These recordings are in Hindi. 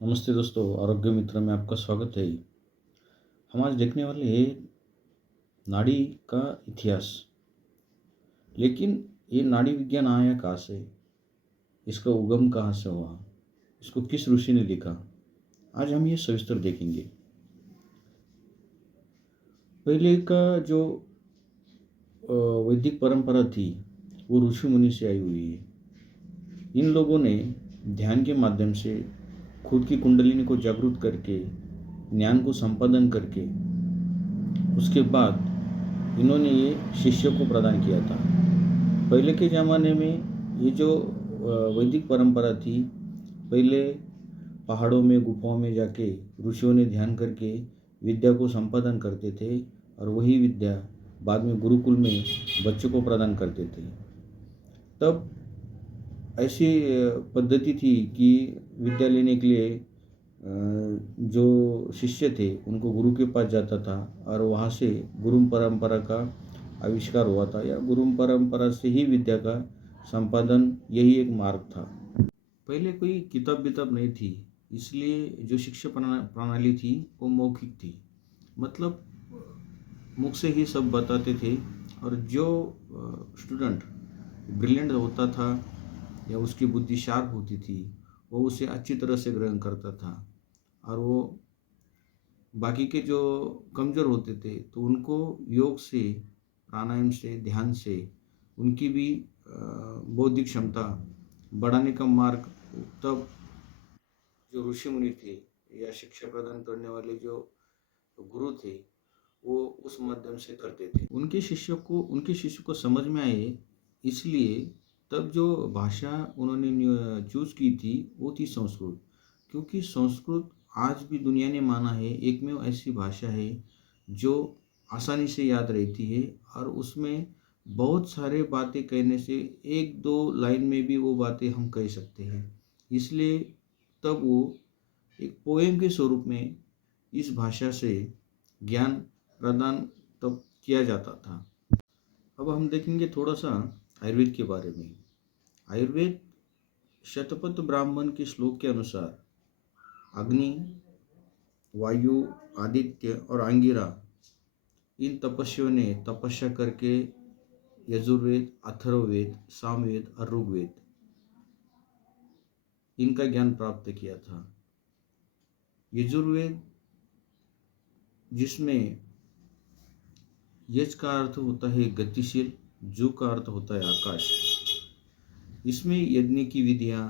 नमस्ते दोस्तों, आरोग्य मित्र में आपका स्वागत है। हम आज देखने वाले हैं नाड़ी का इतिहास। लेकिन ये नाड़ी विज्ञान आया कहाँ से, इसका उगम कहाँ से हुआ, इसको किस ऋषि ने लिखा, आज हम ये सविस्तर देखेंगे। पहले का जो वैदिक परंपरा थी वो ऋषि मुनि से आई हुई है। इन लोगों ने ध्यान के माध्यम से खुद की कुंडलिनी को जागृत करके ज्ञान को संपादन करके उसके बाद इन्होंने ये शिष्य को प्रदान किया था। पहले के ज़माने में ये जो वैदिक परंपरा थी, पहले पहाड़ों में गुफाओं में जाके ऋषियों ने ध्यान करके विद्या को संपादन करते थे और वही विद्या बाद में गुरुकुल में बच्चों को प्रदान करते थे। तब ऐसी पद्धति थी कि विद्या लेने के लिए जो शिष्य थे उनको गुरु के पास जाता था और वहाँ से गुरु परंपरा का आविष्कार हुआ था, या गुरु परंपरा से ही विद्या का संपादन यही एक मार्ग था। पहले कोई किताब विताब नहीं थी, इसलिए जो शिक्षा प्रणाली थी वो मौखिक थी। मतलब मुख से ही सब बताते थे, और जो स्टूडेंट ब्रिलियंट होता था या उसकी बुद्धि शार्प होती थी वो उसे अच्छी तरह से ग्रहण करता था, और वो बाकी के जो कमज़ोर होते थे तो उनको योग से, प्राणायाम से, ध्यान से उनकी भी बौद्धिक क्षमता बढ़ाने का मार्ग तब जो ऋषि मुनि थे या शिक्षा प्रदान करने वाले जो गुरु थे वो उस माध्यम से करते थे। उनके शिष्य को समझ में आए, इसलिए तब जो भाषा उन्होंने चूज़ की थी वो थी संस्कृत। क्योंकि संस्कृत आज भी दुनिया ने माना है एकमेव ऐसी भाषा है जो आसानी से याद रहती है, और उसमें बहुत सारे बातें कहने से एक दो लाइन में भी वो बातें हम कह सकते हैं। इसलिए तब वो एक पोएम के स्वरूप में इस भाषा से ज्ञान प्रदान तब किया जाता था। अब हम देखेंगे थोड़ा सा आयुर्वेद के बारे में। आयुर्वेद शतपथ ब्राह्मण के श्लोक के अनुसार अग्नि, वायु, आदित्य और अंगिरा, इन तपस्वियों ने तपस्या करके यजुर्वेद, अथर्ववेद, सामवेद और ऋग्वेद इनका ज्ञान प्राप्त किया था। यजुर्वेद जिसमें यज का अर्थ होता है गतिशील, जु का अर्थ होता है आकाश, इसमें यज्ञ की विधियाँ,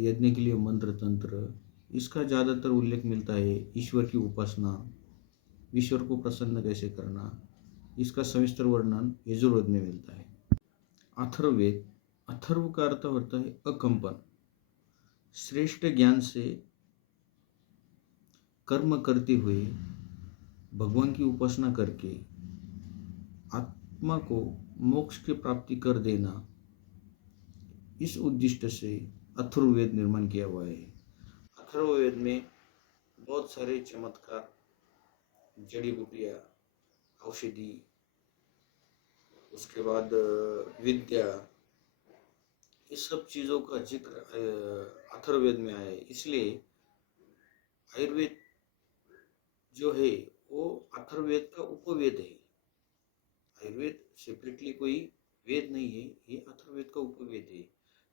यज्ञ के लिए मंत्र तंत्र, इसका ज़्यादातर उल्लेख मिलता है। ईश्वर की उपासना, ईश्वर को प्रसन्न कैसे करना, इसका सविस्तर वर्णन यजुर्वेद में मिलता है। अथर्ववेद, अथर्व का अर्थ होता है अकंपन, श्रेष्ठ ज्ञान से कर्म करते हुए भगवान की उपासना करके आत्मा को मोक्ष की प्राप्ति कर देना, इस उद्दिष्ट से अथर्ववेद निर्माण किया हुआ है। अथर्ववेद में बहुत सारे चमत्कार, जड़ी बूटियाँ, औषधि, उसके बाद विद्या, इस सब चीज़ों का जिक्र अथर्ववेद में आया है। इसलिए आयुर्वेद जो है वो अथर्ववेद का उपवेद है। आयुर्वेद सेपरेटली कोई वेद नहीं है, ये अथर्ववेद का उपवेद है।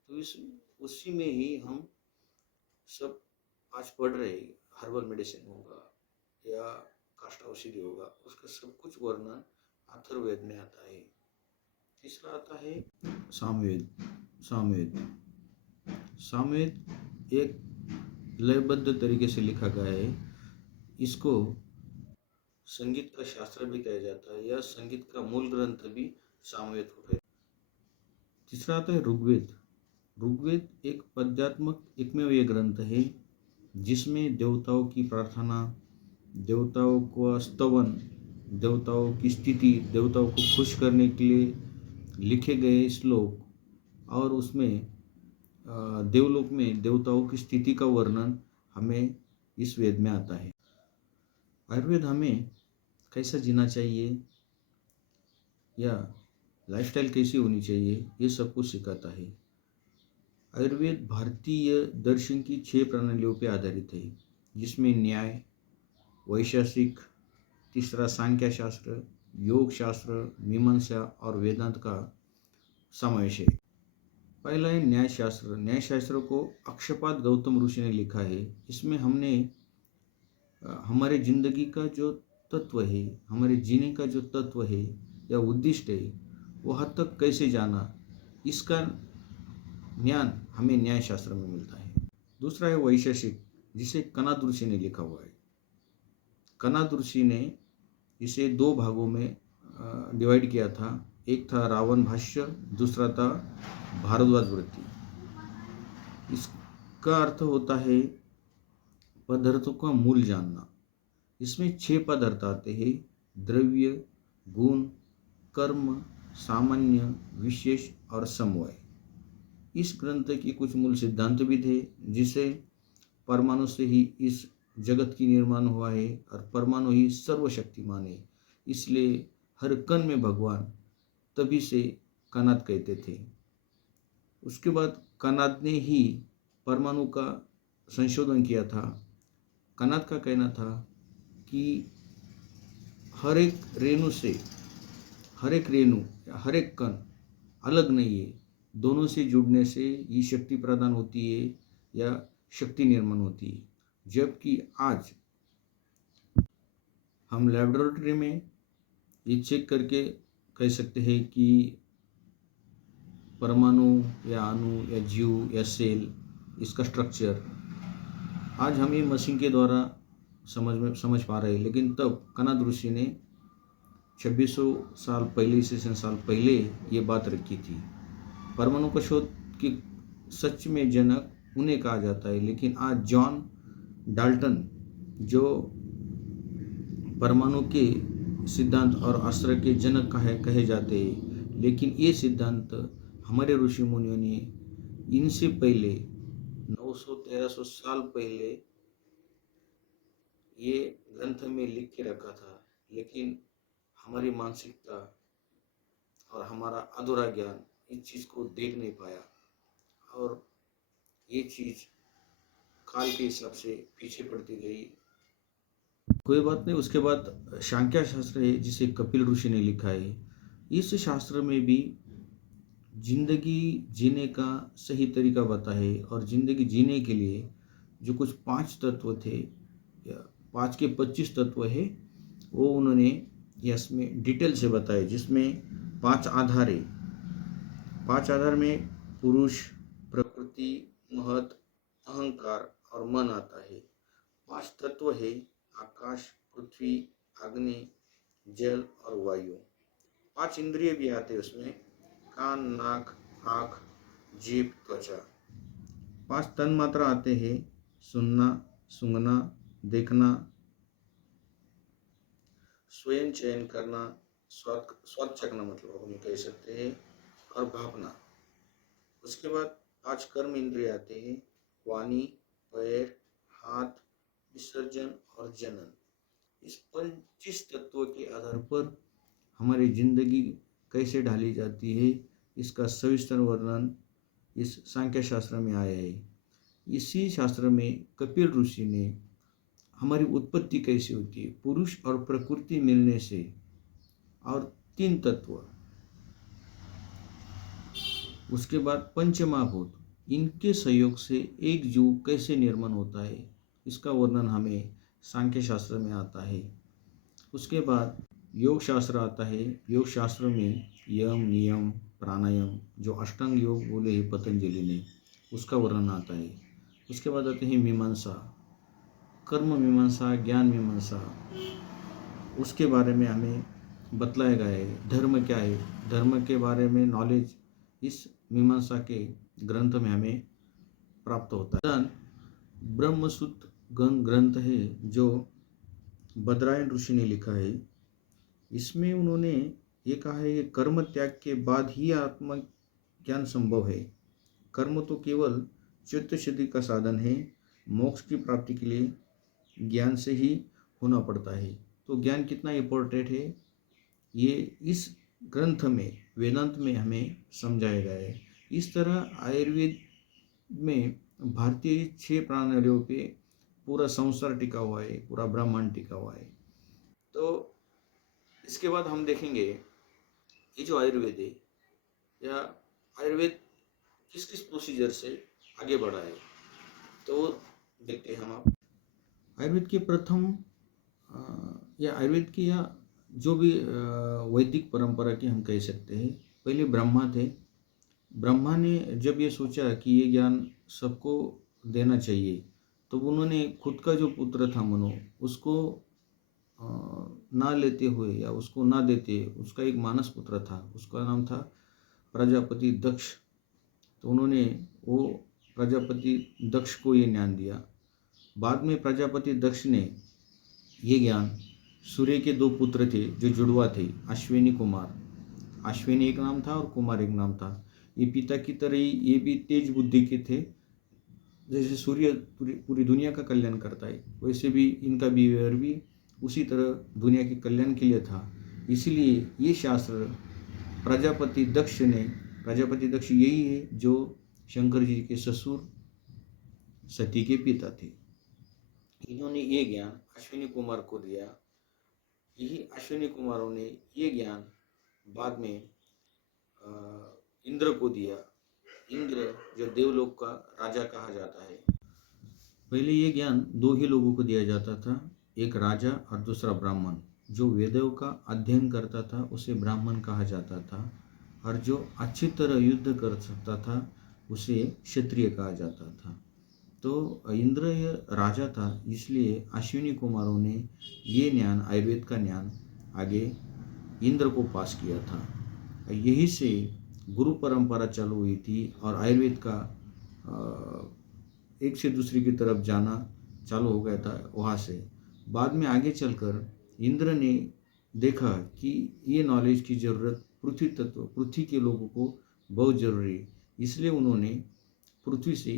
तो इस उसी में ही हम सब आज पढ़ रहे, हर्बल मेडिसिन होगा या काष्ठ औषधि होगा, उसका सब कुछ वर्णन अथर्ववेद में आता है। तीसरा आता है सामवेद। सामवेद सामवेद एक लयबद्ध तरीके से लिखा गया है। इसको संगीत का शास्त्र भी कहा जाता है, या संगीत का मूल ग्रंथ भी सामवेद को कहते हैं। तीसरा आता है ऋग्वेद। ऋग्वेद एक पद्यात्मक एकमेव ये ग्रंथ है जिसमें देवताओं की प्रार्थना, देवताओं का स्तवन, देवताओं की स्थिति, देवताओं को खुश करने के लिए लिखे गए श्लोक, और उसमें देवलोक में देवताओं की स्थिति का वर्णन हमें इस वेद में आता है। आयुर्वेद हमें कैसा जीना चाहिए या लाइफस्टाइल कैसी होनी चाहिए, ये सब कुछ सिखाता है। आयुर्वेद भारतीय दर्शन की 6 प्रणालियों पर आधारित है, जिसमें न्याय, वैशेषिक, तीसरा सांख्य शास्त्र, योग शास्त्र, मीमांसा और वेदांत का समावेश है। पहला है न्यायशास्त्र। न्यायशास्त्र को अक्षपाद गौतम ऋषि ने लिखा है। इसमें हमने हमारे जिंदगी का जो तत्व है, हमारे जीने का जो तत्व है या उद्दिष्ट है, वहाँ तक कैसे जाना, इसका ज्ञान हमें न्यायशास्त्र में मिलता है। दूसरा है वैशेषिक, जिसे कनाद ऋषि ने लिखा हुआ है। कनाद ऋषि ने इसे 2 भागों में डिवाइड किया था। एक था रावण भाष्य, दूसरा था भारद्वाज वृत्ति। इसका अर्थ होता है पदार्थों का मूल जानना। इसमें 6 पदार्थ आते हैं: द्रव्य, गुण, कर्म, सामान्य, विशेष और समवाय। इस ग्रंथ के कुछ मूल सिद्धांत भी थे, जिसे परमाणु से ही इस जगत की निर्माण हुआ है और परमाणु ही सर्वशक्तिमान है, इसलिए हर कण में भगवान, तभी से कनाद कहते थे। उसके बाद कनाद ने ही परमाणु का संशोधन किया था। कनाद का कहना था कि हर एक रेणु से, हर एक रेणु, हर एक कण अलग नहीं है, दोनों से जुड़ने से ये शक्ति प्रदान होती है या शक्ति निर्माण होती है। जबकि आज हम लैबोरेटरी में ये चेक करके कह सकते हैं कि परमाणु या अणु या जीव या सेल, इसका स्ट्रक्चर आज हम ये मशीन के द्वारा समझ पा रहे हैं। लेकिन तब कनाद ऋषि ने 2600 साल पहले, ईस्वी साल पहले ये बात रखी थी। परमाणु का शोध की सच में जनक उन्हें कहा जाता है, लेकिन आज जॉन डाल्टन, जो परमाणु के सिद्धांत और अस्त्र के जनक कहे जाते हैं, लेकिन ये सिद्धांत हमारे ऋषि मुनियों ने इनसे पहले 900-1300 साल पहले ये ग्रंथ में लिख के रखा था। लेकिन हमारी मानसिकता और हमारा अधूरा ज्ञान इस चीज़ को देख नहीं पाया और ये चीज़ काल के हिसाब से पीछे पड़ती गई। कोई बात नहीं। उसके बाद सांख्य शास्त्र है, जिसे कपिल ऋषि ने लिखा है। इस शास्त्र में भी जिंदगी जीने का सही तरीका बता है और जिंदगी जीने के लिए जो कुछ 5 तत्व थे या 5 के 25 तत्व है, वो उन्होंने इसमें डिटेल से बताए, जिसमें 5 आधार है। 5 आधार में पुरुष, प्रकृति, महत, अहंकार और मन आता है। 5 तत्व है: आकाश, पृथ्वी, अग्नि, जल और वायु। 5 इंद्रिय भी आते हैं उसमें: कान, नाक, आँख, जीभ, त्वचा। 5 तन मात्रा आते हैं: सुनना, सूंघना, देखना, स्वयं चयन करना, स्वाद चखना, मतलब हम कह सकते हैं, और भापना। उसके बाद 5 कर्म इंद्रिय आते हैं: वाणी, पैर, हाथ, विसर्जन और जनन। इस 25 तत्वों के आधार पर हमारी जिंदगी कैसे ढाली जाती है, इसका सविस्तर वर्णन इस सांख्य शास्त्र में आया है। इसी शास्त्र में कपिल ऋषि ने हमारी उत्पत्ति कैसे होती है, पुरुष और प्रकृति मिलने से, और 3 तत्व, उसके बाद पंचमहाभूत, इनके सहयोग से एक जीव कैसे निर्माण होता है, इसका वर्णन हमें सांख्य शास्त्र में आता है। उसके बाद योग शास्त्र आता है। योग शास्त्र में यम, नियम, प्राणायाम, जो अष्टांग योग बोले हैं पतंजलि ने, उसका वर्णन आता है। उसके बाद आते हैं मीमांसा, कर्म मीमांसा, ज्ञान मीमांसा, उसके बारे में हमें बतलाया गया है। धर्म क्या है, धर्म के बारे में नॉलेज इस मीमांसा के ग्रंथ में हमें प्राप्त होता है। ब्रह्मसूत्र ग्रंथ है, जो बद्रायन ऋषि ने लिखा है। इसमें उन्होंने ये कहा है कि कर्म त्याग के बाद ही आत्मज्ञान संभव है। कर्म तो केवल चित्त शुद्धि का साधन है, मोक्ष की प्राप्ति के लिए ज्ञान से ही होना पड़ता है। तो ज्ञान कितना इम्पोर्टेंट है, ये इस ग्रंथ में, वेदांत में हमें समझाया गया है। इस तरह आयुर्वेद में भारतीय 6 प्रणालियों पे पूरा संसार टिका हुआ है, पूरा ब्रह्मांड टिका हुआ है। तो इसके बाद हम देखेंगे ये जो आयुर्वेद है, या आयुर्वेद किस किस प्रोसीजर से आगे बढ़ा है, तो देखते हैं हम। आप आयुर्वेद के प्रथम या आयुर्वेद की, या जो भी वैदिक परंपरा की हम कह सकते हैं, पहले ब्रह्मा थे। ब्रह्मा ने जब ये सोचा कि ये ज्ञान सबको देना चाहिए, तो उन्होंने खुद का जो पुत्र था मनु, उसको ना लेते हुए या उसको ना देते, उसका एक मानस पुत्र था, उसका नाम था प्रजापति दक्ष। तो उन्होंने वो प्रजापति दक्ष को ये ज्ञान दिया। बाद में प्रजापति दक्ष ने ये ज्ञान सूर्य के 2 पुत्र थे जो जुड़वा थे, अश्विनी कुमार। अश्विनी एक नाम था और कुमार एक नाम था। ये पिता की तरह ही ये भी तेज बुद्धि के थे। जैसे सूर्य पूरी दुनिया का कल्याण करता है, वैसे भी इनका बिहेवियर भी उसी तरह दुनिया के कल्याण के लिए था। इसीलिए ये शास्त्र प्रजापति दक्ष यही है जो शंकर जी के ससुर सती के पिता थे। इन्होंने ये ज्ञान अश्विनी कुमार को दिया। यही अश्विनी कुमारों ने ये ज्ञान बाद में इंद्र को दिया। इंद्र जो देवलोक का राजा कहा जाता है। पहले ये ज्ञान 2 ही लोगों को दिया जाता था, एक राजा और दूसरा ब्राह्मण। जो वेदों का अध्ययन करता था उसे ब्राह्मण कहा जाता था, और जो अच्छी तरह युद्ध कर सकता था उसे क्षत्रिय कहा जाता था। तो इंद्र राजा था, इसलिए अश्विनी कुमारों ने ये ज्ञान, आयुर्वेद का ज्ञान, आगे इंद्र को पास किया था। यही से गुरु परंपरा चालू हुई थी और आयुर्वेद का एक से दूसरी की तरफ जाना चालू हो गया था वहाँ से। बाद में आगे चलकर इंद्र ने देखा कि ये नॉलेज की ज़रूरत पृथ्वी के लोगों को बहुत ज़रूरी है। इसलिए उन्होंने पृथ्वी से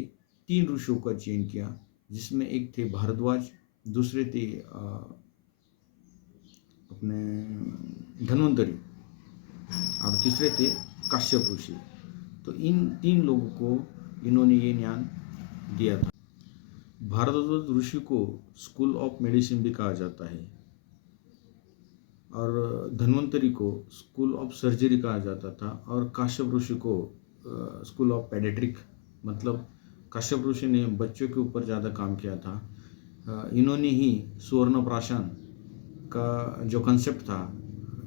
3 ऋषियों का चयन किया, जिसमें एक थे भारद्वाज, दूसरे थे अपने धन्वंतरी, और तीसरे थे काश्यप ऋषि। तो इन 3 लोगों को इन्होंने ये ज्ञान दिया था। भारद्वाज ऋषि को स्कूल ऑफ मेडिसिन भी कहा जाता है, और धन्वंतरी को स्कूल ऑफ सर्जरी कहा जाता था, और काश्यप ऋषि को स्कूल ऑफ पेडियाट्रिक। मतलब काश्यप ऋषि ने बच्चों के ऊपर ज़्यादा काम किया था। इन्होंने ही स्वर्ण प्राशन का जो कंसेप्ट था,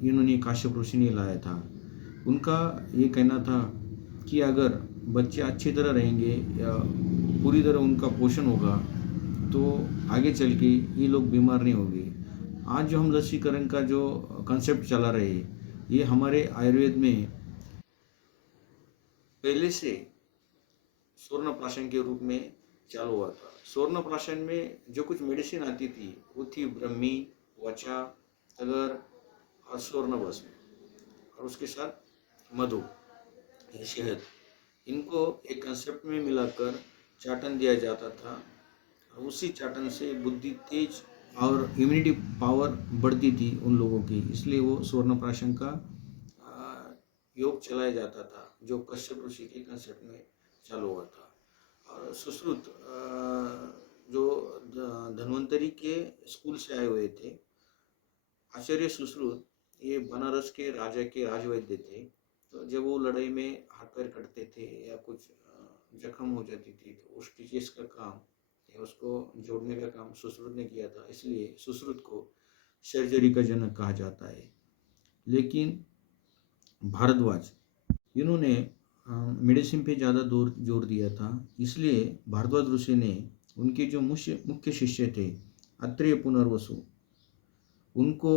इन्होंने काश्यप ऋषि ने लाया था। उनका ये कहना था कि अगर बच्चे अच्छी तरह रहेंगे या पूरी तरह उनका पोषण होगा, तो आगे चल के ये लोग बीमार नहीं होंगे। आज जो हम लसीकरण का जो कंसेप्ट चला रहे हैं, ये हमारे आयुर्वेद में पहले से स्वर्ण प्राशन के रूप में चालू हुआ था। स्वर्ण प्राशन में जो कुछ मेडिसिन आती थी वो थी ब्रह्मी, वचा, तगर और स्वर्ण भस्म, और उसके साथ मधु, शहद। इनको एक कंसेप्ट में मिलाकर चाटन दिया जाता था, और उसी चाटन से बुद्धि तेज और इम्यूनिटी पावर बढ़ती थी उन लोगों की। इसलिए वो स्वर्ण प्राशन का योग चलाया जाता था, जो कश्यप ऋषि के कंसेप्ट में चालू हुआ था। और सुश्रुत जो धन्वंतरी के स्कूल से आए हुए थे, आचार्य सुश्रुत, ये बनारस के राजा के राजवैद्य थे। तो जब वो लड़ाई में हाथ पैर कटते थे या कुछ जख्म हो जाती थी, तो उस स्टिचेस का काम या उसको जोड़ने का काम सुश्रुत ने किया था। इसलिए सुश्रुत को सर्जरी का जनक कहा जाता है। लेकिन भारद्वाज, इन्होंने मेडिसिन पे ज़्यादा जोर दिया था। इसलिए भारद्वाज ऋषि ने उनके जो मुख्य शिष्य थे अत्रेय पुनर्वसु, उनको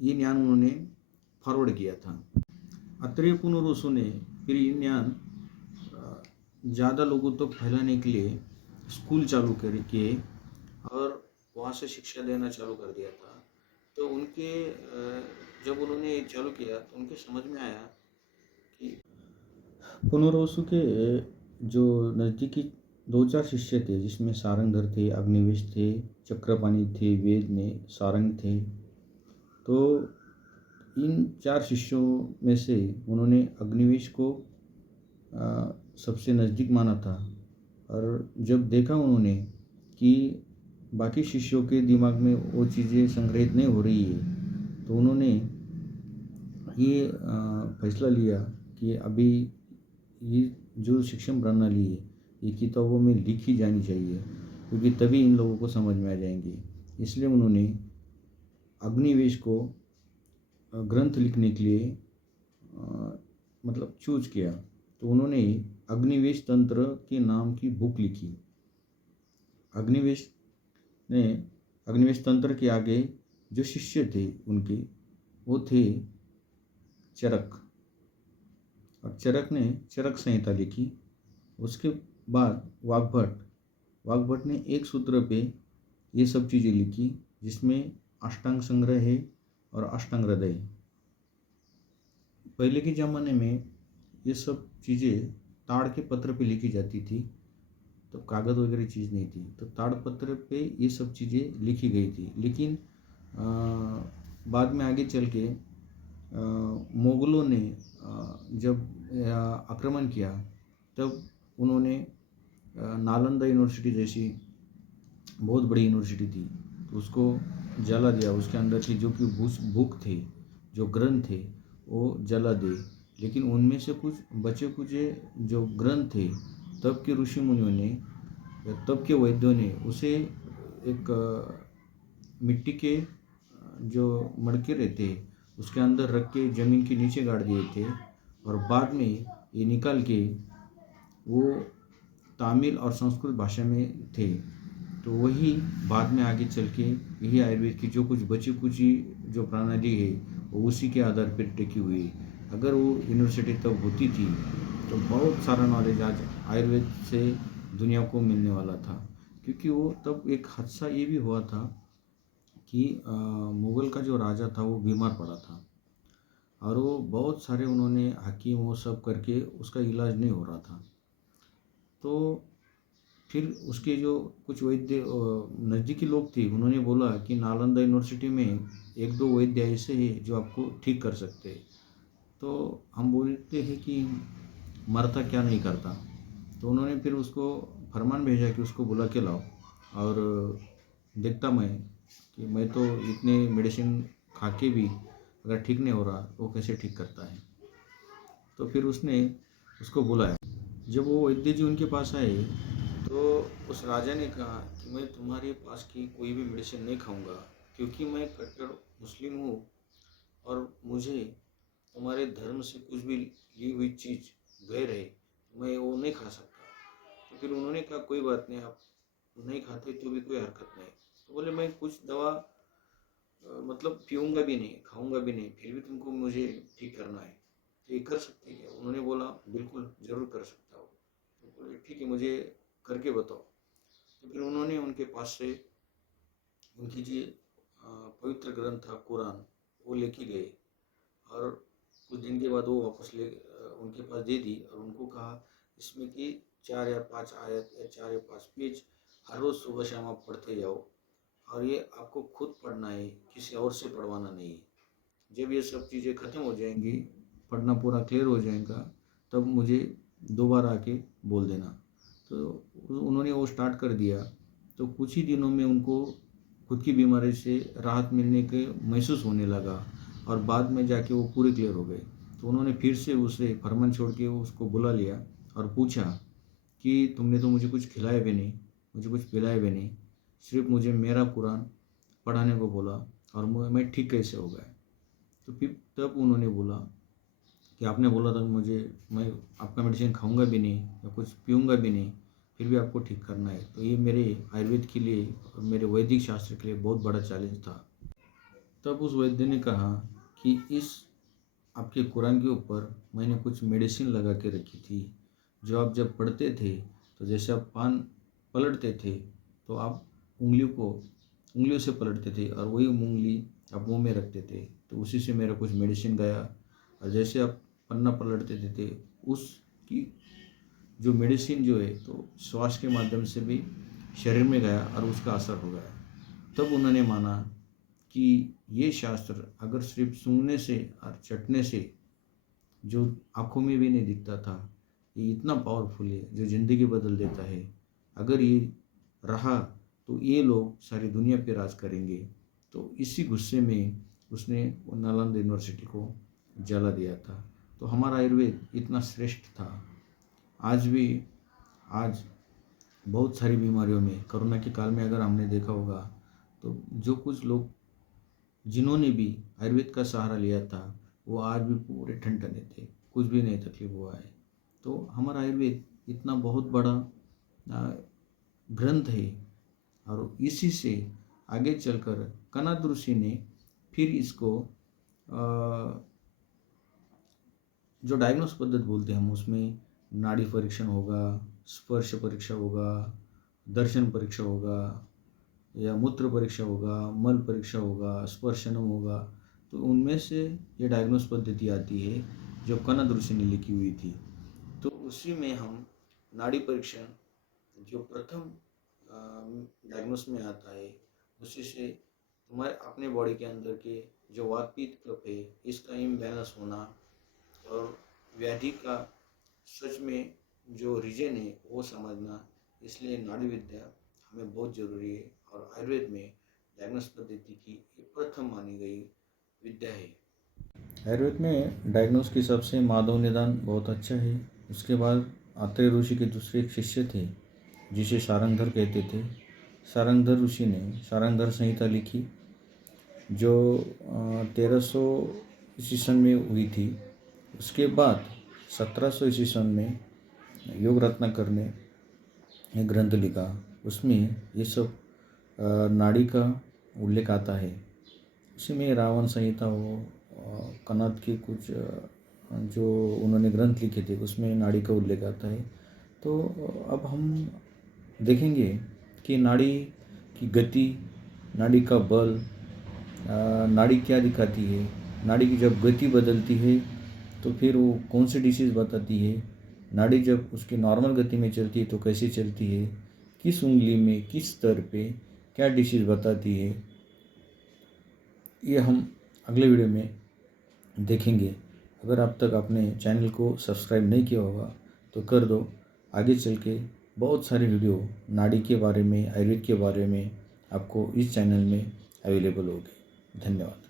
ये ज्ञान उन्होंने फॉरवर्ड किया था। अत्रेय पुनर्वसु ने फिर ये ज्ञान ज़्यादा लोगों तक फैलाने के लिए स्कूल चालू किए और वहाँ से शिक्षा देना चालू कर दिया था। तो उनके जब उन्होंने चालू किया तो उनके समझ में आया कि पुनर्वसु के जो नज़दीकी 2-4 शिष्य थे, जिसमें सारंगधर थे, अग्निवेश थे, चक्रपाणि थे, वेद में सारंग थे। तो इन 4 शिष्यों में से उन्होंने अग्निवेश को सबसे नज़दीक माना था। और जब देखा उन्होंने कि बाकी शिष्यों के दिमाग में वो चीज़ें संग्रहित नहीं हो रही है, तो उन्होंने ये फैसला लिया कि अभी ये जो शिक्षण प्रणाली है, ये किताबों में लिखी जानी चाहिए, क्योंकि तभी इन लोगों को समझ में आ जाएंगे। इसलिए उन्होंने अग्निवेश को ग्रंथ लिखने के लिए मतलब चूज किया। तो उन्होंने अग्निवेश तंत्र के नाम की बुक लिखी। अग्निवेश ने अग्निवेश तंत्र के आगे जो शिष्य थे उनके, वो थे चरक, और चरक ने चरक संहिता लिखी। उसके बाद वाग्भट ने एक सूत्र पे ये सब चीज़ें लिखी, जिसमें अष्टांग संग्रह है और अष्टांग हृदय। पहले के ज़माने में ये सब चीज़ें ताड़ के पत्र पे लिखी जाती थी, तो कागज़ वगैरह चीज़ नहीं थी, तो ताड़ पत्र पे ये सब चीज़ें लिखी गई थी। लेकिन बाद में आगे चल के मुग़लों ने जब आक्रमण किया, तब उन्होंने नालंदा यूनिवर्सिटी जैसी बहुत बड़ी यूनिवर्सिटी थी, तो उसको जला दिया। उसके अंदर की जो कि बुक थे, जो ग्रंथ थे, वो जला दे। लेकिन उनमें से कुछ जो ग्रंथ थे, तब के ऋषि मुनियों ने, तब के वैद्यों ने उसे एक मिट्टी के जो मड़के रहते उसके अंदर रख के ज़मीन के नीचे गाड़ दिए थे, और बाद में ये निकाल के वो तमिल और संस्कृत भाषा में थे। तो वही बाद में आगे चल के यही आयुर्वेद की जो कुछ बची कुची जो प्रणाली है, वो उसी के आधार पर टिकी हुई है। अगर वो यूनिवर्सिटी तब होती थी, तो बहुत सारा नॉलेज आज आयुर्वेद से दुनिया को मिलने वाला था। क्योंकि वो तब एक हादसा ये भी हुआ था कि मुग़ल का जो राजा था वो बीमार पड़ा था, और वो बहुत सारे उन्होंने हकीम वो सब करके उसका इलाज नहीं हो रहा था। तो फिर उसके जो कुछ वैद्य नज़दीकी लोग थे, उन्होंने बोला कि नालंदा यूनिवर्सिटी में एक दो वैद्य ऐसे हैं जो आपको ठीक कर सकते हैं। तो हम बोलते हैं कि मरता क्या नहीं करता। तो उन्होंने फिर उसको फरमान भेजा कि उसको बुला के लाओ, और देखता मैं कि मैं तो इतने मेडिसिन खा के भी अगर ठीक नहीं हो रहा, वो कैसे ठीक करता है। तो फिर उसने उसको बुलाया। जब वो वैद्य जी उनके पास आए, तो उस राजा ने कहा कि मैं तुम्हारे पास की कोई भी मेडिसिन नहीं खाऊंगा, क्योंकि मैं कट्टर मुस्लिम हूँ, और मुझे तुम्हारे धर्म से कुछ भी ली हुई चीज़ गैर है, मैं वो नहीं खा सकता। तो फिर उन्होंने कहा कोई बात नहीं, आप नहीं खाते तो भी कोई हरकत नहीं। तो बोले मैं कुछ दवा मतलब पीऊँगा भी नहीं, खाऊँगा भी नहीं, फिर भी तुमको मुझे ठीक करना है, तो ये कर सकते हैं क्या? उन्होंने बोला बिल्कुल ज़रूर कर सकता हूँ। तो बोले ठीक है, मुझे करके बताओ। तो फिर उन्होंने उनके पास से उनकी जो पवित्र ग्रंथ था कुरान, वो लेके गए, और कुछ दिन के बाद वो वापस उनके पास दे दी, और उनको कहा इसमें कि 4 या 5 आयत या 4 या 5 पेज हर रोज़ सुबह शाम आप पढ़ते जाओ, और ये आपको खुद पढ़ना है, किसी और से पढ़वाना नहीं है। जब ये सब चीज़ें ख़त्म हो जाएंगी, पढ़ना पूरा क्लियर हो जाएगा, तब मुझे दोबारा आके बोल देना। तो उन्होंने वो स्टार्ट कर दिया। तो कुछ ही दिनों में उनको खुद की बीमारी से राहत मिलने के महसूस होने लगा, और बाद में जाके वो पूरे क्लियर हो गए। तो उन्होंने फिर से उसे फरमान छोड़ के उसको बुला लिया और पूछा कि तुमने तो मुझे कुछ खिलाया भी नहीं, मुझे कुछ पिलाया भी नहीं, सिर्फ मुझे मेरा कुरान पढ़ाने को बोला, और मैं ठीक कैसे हो गया। तो फिर तब उन्होंने बोला कि आपने बोला था मैं आपका मेडिसिन खाऊंगा भी नहीं या कुछ पीऊँगा भी नहीं, फिर भी आपको ठीक करना है। तो ये मेरे आयुर्वेद के लिए और मेरे वैदिक शास्त्र के लिए बहुत बड़ा चैलेंज था। तब उस वैद्य ने कहा कि इस आपके कुरान के ऊपर मैंने कुछ मेडिसिन लगा के रखी थी, जो आप जब पढ़ते थे, तो जैसे आप पान पलटते थे, तो आप उंगलियों से पलटते थे, और वही उंगली आप मुंह में रखते थे, तो उसी से मेरा कुछ मेडिसिन गया। और जैसे आप पन्ना पलटते थे, उसकी जो मेडिसिन जो है, तो श्वास के माध्यम से भी शरीर में गया, और उसका असर हो गया। तब उन्होंने माना कि ये शास्त्र अगर सिर्फ सूंघने से और चटने से, जो आँखों में भी नहीं दिखता था, ये इतना पावरफुल है जो ज़िंदगी बदल देता है। अगर ये रहा तो ये लोग सारी दुनिया पे राज करेंगे। तो इसी गुस्से में उसने वो नालंदा यूनिवर्सिटी को जला दिया था। तो हमारा आयुर्वेद इतना श्रेष्ठ था। आज भी आज बहुत सारी बीमारियों में, कोरोना के काल में अगर हमने देखा होगा तो जो कुछ लोग जिन्होंने भी आयुर्वेद का सहारा लिया था वो आज भी पूरे ठनठने थे, कुछ भी नहीं तकलीफ हुआ है। तो हमारा आयुर्वेद इतना बहुत बड़ा ग्रंथ है और इसी से आगे चलकर कणाद ऋषि ने फिर इसको जो डायग्नोस पद्धत बोलते हैं हम, उसमें नाड़ी परीक्षण होगा, स्पर्श परीक्षा होगा, दर्शन परीक्षा होगा या मूत्र परीक्षा होगा, मल परीक्षा होगा, स्पर्शनम होगा। तो उनमें से ये डायग्नोस पद्धति आती है जो कणाद ऋषि ने लिखी हुई थी। तो उसी में हम नाड़ी परीक्षण जो प्रथम डायग्नोस में आता है, उसी से तुम्हारे अपने बॉडी के अंदर के जो वात पित्त कफ है इसका इम्बैलेंस होना और व्याधि का सच में जो रीजन है वो समझना। इसलिए नाड़ी विद्या हमें बहुत ज़रूरी है और आयुर्वेद में डायग्नोस पद्धति की प्रथम मानी गई विद्या है। आयुर्वेद में डायग्नोस के हिसाब से माधव निदान बहुत अच्छा है। उसके बाद आत्रेय ऋषि के दूसरे एक शिष्य थे जिसे सारंगधर कहते थे। सारंगधर ऋषि ने सारंगधर संहिता लिखी जो 1300 ईस्वी सन में हुई थी। उसके बाद 1700 ईस्वी सन में योग रत्नाकर ने एक ग्रंथ लिखा, उसमें ये सब नाड़ी का उल्लेख आता है। उसी में रावण संहिता हो, कणाद के कुछ जो उन्होंने ग्रंथ लिखे थे उसमें नाड़ी का उल्लेख आता है। तो अब हम देखेंगे कि नाड़ी की गति, नाड़ी का बल, नाड़ी क्या दिखाती है, नाड़ी की जब गति बदलती है तो फिर वो कौन सी डिसीज़ बताती है, नाड़ी जब उसकी नॉर्मल गति में चलती है तो कैसे चलती है, किस उंगली में किस स्तर पे क्या डिसीज़ बताती है, ये हम अगले वीडियो में देखेंगे। अगर अब तक आपने चैनल को सब्सक्राइब नहीं किया होगा तो कर दो। आगे चल के बहुत सारे वीडियो नाड़ी के बारे में, आयुर्वेद के बारे में आपको इस चैनल में अवेलेबल होगी। धन्यवाद।